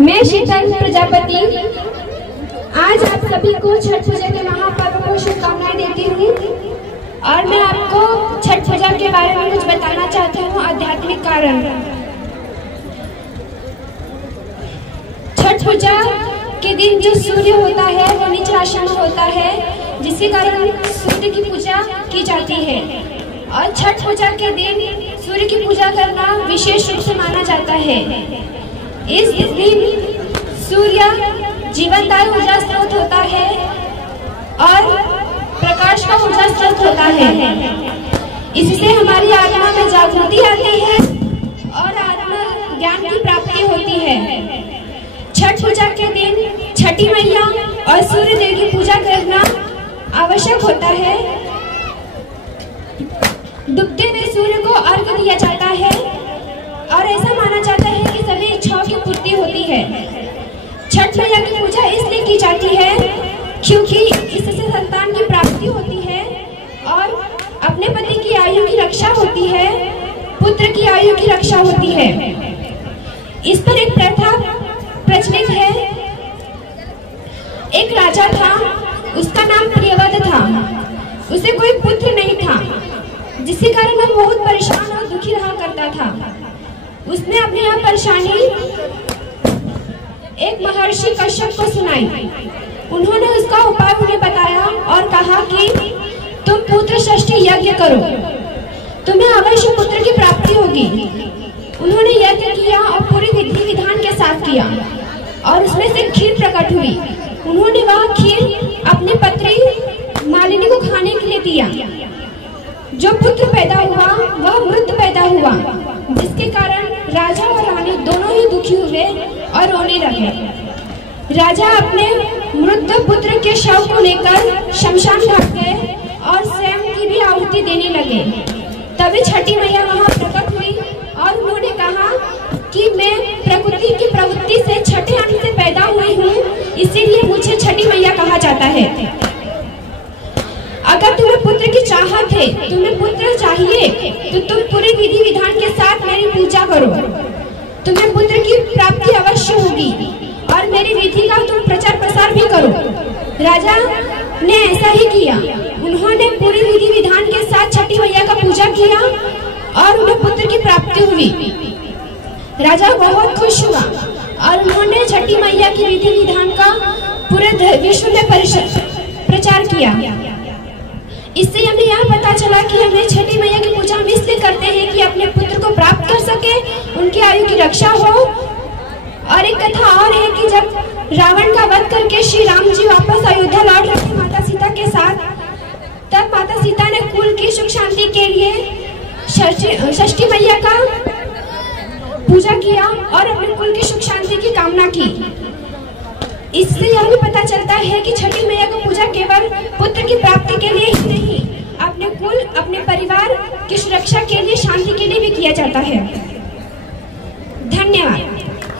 मैं शीतल प्रजापति आज आप सभी को छठ पूजा के महापर्व को शुभकामनाएं देती हूँ और मैं आपको छठ पूजा के बारे में कुछ बताना चाहती हूँ। आध्यात्मिक कारण। छठ पूजा के दिन जो सूर्य होता है वो नीच राशि में होता है, जिसके कारण सूर्य की पूजा की जाती है। और छठ पूजा के दिन सूर्य की पूजा करना विशेष रूप से माना जाता है। इस दिन सूर्य जीवनदायी ऊर्जा स्रोत होता है और प्रकाश का ऊर्जा स्रोत होता है। इससे हमारी आत्मा में जागृति आती है और आत्मा ज्ञान की प्राप्ति होती है। छठ पूजा के दिन छठी मैया और सूर्य देव की पूजा करना आवश्यक होता है। डूबते हुए सूर्य को अर्घ्य दिया जाता है और ऐसा माना जाता है कि सभी इच्छाओं की पूर्ति होती है। छठ मैया की पूजा इसलिए की जाती है क्योंकि इससे संतान की प्राप्ति होती है और अपने पति की आयु की रक्षा होती है, पुत्र की आयु की रक्षा होती है। इस पर एक प्रथा प्रचलित है। एक राजा था, उसका नाम प्रियव्रत था। उसे कोई पुत्र नहीं था, जिसके कारण वह बहुत परेशान और दुखी रहा करता था। उसने अपनी यह परेशानी एक महर्षि कश्यप को सुनाई। उन्होंने उसका उपाय उन्हें बताया और कहा कि तुम पुत्र षष्ठी यज्ञ करो, तुम्हें अवश्य पुत्र की प्राप्ति होगी। उन्होंने यज्ञ किया और पूरी विधि विधान के साथ किया और उसमें से खीर प्रकट हुई। उन्होंने वह खीर अपनी पत्नी मालिनी को खाने के लिए दिया। जो पुत्र पैदा हुआ वह वृद्ध पैदा हुआ, जिसके कारण राजा और रानी दोनों ही दुखी हुए और रोने लगे। राजा अपने मृत पुत्र के शव को लेकर शमशान घाट गए और स्वयं की भी आहुति देने लगे। तभी छठी मैया वहां प्रकट हुई और उन्होंने कहा कि मैं प्रकृति की प्रवृत्ति से छठे अंग से पैदा हुई हूँ, इसीलिए मुझे छठी मैया कहा जाता है। अगर तुम्हें पुत्र की चाहत है, तुम्हें पुत्र चाहिए, तो तुम पूरी विधि विधान के साथ मेरी पूजा करो, तुम्हें पुत्र की प्राप्ति अवश्य होगी और मेरी विधि का तुम प्रचार प्रसार भी करो। राजा ने ऐसा ही किया। उन्होंने पूरी विधि विधान के साथ छठी मैया का पूजा किया और उन्हें पुत्र की प्राप्ति हुई। राजा बहुत खुश हुआ और उन्होंने छठी मैया की विधि विधान का पूरे विश्व में प्रचार किया। इससे हमें यह पता चला कि हमें छठी मैया की पूजा हम इसलिए करते हैं कि अपने पुत्र को प्राप्त कर सके, उनकी आयु की रक्षा हो। और एक कथा और है कि जब रावण का वध करके श्री राम जी वापस अयोध्या लौट रहे थे माता सीता के साथ, तब माता सीता ने कुल की सुख शांति के लिए षष्ठी मैया का पूजा किया और अपने कुल की सुख शांति की कामना की। इससे यह भी पता चलता है कि छठी मैया की पूजा केवल पुत्र की प्राप्ति के लिए ही नहीं, अपने कुल, अपने परिवार की सुरक्षा के लिए, शांति के लिए भी किया जाता है। धन्यवाद।